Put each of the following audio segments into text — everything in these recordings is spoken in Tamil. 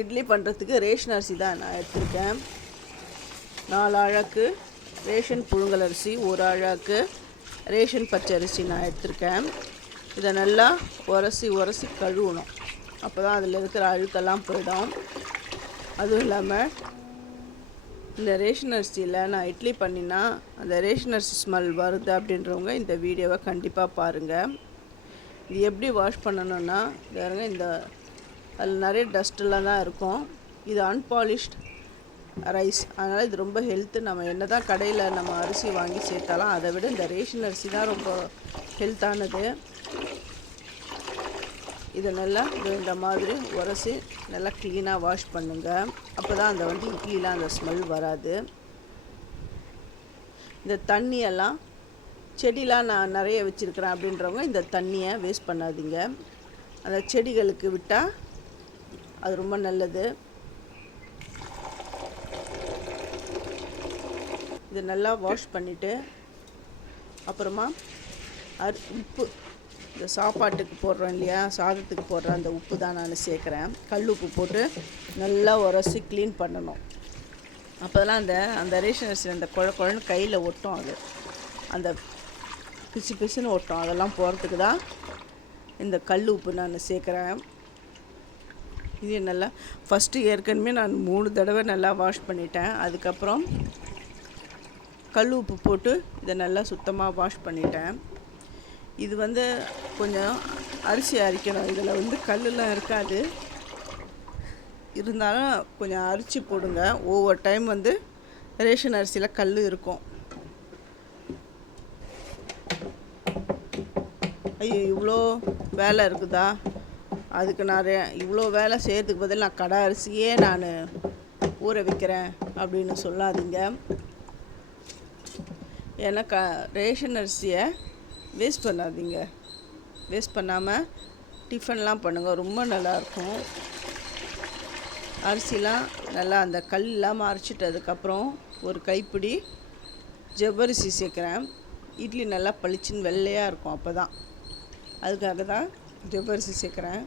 இட்லி பண்ணுறதுக்கு ரேஷன் அரிசி தான் நான் எடுத்திருக்கேன். 4 அழாக்கு ரேஷன் புழுங்கல் அரிசி, 1 அழாக்கு ரேஷன் பச்சரிசி நான் எடுத்திருக்கேன். இதை நல்லா உரசி கழுவணும். அப்போ தான் அதில் இருக்கிற அழுக்கெல்லாம் போயிடும். அதுவும் இல்லாமல் இந்த ரேஷன் அரிசியில் நான் இட்லி பண்ணினா அந்த ரேஷன் அரிசி ஸ்மெல் வருது அப்படின்றவங்க இந்த வீடியோவை கண்டிப்பாக பாருங்கள். இது எப்படி வாஷ் பண்ணணுன்னா, இந்த அதில் நிறைய டஸ்ட்டெல்லாம் தான் இருக்கும். இது அன்பாலிஷ்ட் ரைஸ், அதனால் இது ரொம்ப ஹெல்த்து. நம்ம என்ன தான் கடையில் நம்ம அரிசி வாங்கி சேர்த்தாலும் அதை விட இந்த ரேஷன் அரிசி தான் ரொம்ப ஹெல்த்தானது. இதை நல்லா இந்த மாதிரி உரசி நல்லா க்ளீனாக வாஷ் பண்ணுங்கள். அப்போ தான் அந்த இட்லிலாம் அந்த ஸ்மெல் வராது. இந்த தண்ணியெல்லாம் செடிலாம் நான் நிறைய வச்சுருக்கிறேன் அப்படின்றவங்க இந்த தண்ணியை வேஸ்ட் பண்ணாதீங்க. அந்த செடிகளுக்கு விட்டால் அது ரொம்ப நல்லது. இதை நல்லா வாஷ் பண்ணிவிட்டு அப்புறமா உப்பு, இந்த சாப்பாட்டுக்கு போடுறோம் இல்லையா, சாதத்துக்கு போடுற அந்த உப்பு தான் நான் சேர்க்குறேன். கல் உப்பு போட்டு நல்லா உரசி க்ளீன் பண்ணணும். அப்போதெல்லாம் அந்த ரேஷன் அரிசி அந்த குழன்னு கையில் ஒட்டும், அது அந்த பிசுன்னு ஒட்டும். அதெல்லாம் போகிறதுக்கு தான் இந்த கல் உப்பு நான் சேர்க்குறேன். இது நல்லா ஃபஸ்ட்டு ஏற்கனவே நான் 3 தடவை நல்லா வாஷ் பண்ணிட்டேன். அதுக்கப்புறம் கல் உப்பு போட்டு இதை நல்லா சுத்தமாக வாஷ் பண்ணிட்டேன். இது கொஞ்சம் அரிசி அரிக்கணும். இதில் கல்லுலாம் இருக்காது, இருந்தாலும் கொஞ்சம் அரிசி போடுங்க. ஒவ்வொரு டைம் ரேஷன் அரிசியில் கல் இருக்கும். ஐயோ இவ்வளோ வேலை இருக்குதா, அதுக்கு நான் இவ்வளோ வேலை செய்கிறதுக்கு பதில் நான் கடை அரிசியே நான் ஊற வைக்கிறேன் அப்படின்னு சொல்லாதீங்க. ஏன்னா ரேஷன் அரிசியை வேஸ்ட் பண்ணாதீங்க. வேஸ்ட் பண்ணாமல் டிஃபன்லாம் பண்ணுங்கள், ரொம்ப நல்லாயிருக்கும். அரிசிலாம் நல்லா அந்த கல் இல்லாமல் அரைச்சிட்டதுக்கப்புறம் ஒரு கைப்பிடி ஜவ்வரிசி சேர்க்குறேன். இட்லி நல்லா பளிச்சுன்னு வெள்ளையாக இருக்கும். அப்போ தான் அதுக்காக தான் ஜவ்வரிசி சேர்க்குறேன்.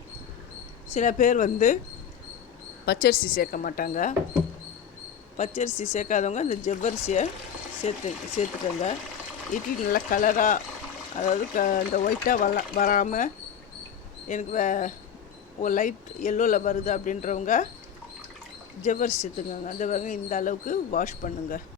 சில பேர் பச்சரிசி சேர்க்க மாட்டாங்க. பச்சரிசி சேர்க்காதவங்க இந்த ஜவ்வரிசியை சேர்த்துக்கோங்க. இட்லி நல்லா கலராக, அதாவது இந்த ஒயிட்டாக வராமல் எனக்கு லைட் எல்லோவில் வருது அப்படின்றவங்க ஜவ்வரிசி சேர்த்துக்கோங்க. அந்த இந்த அளவுக்கு வாஷ் பண்ணுங்கள்.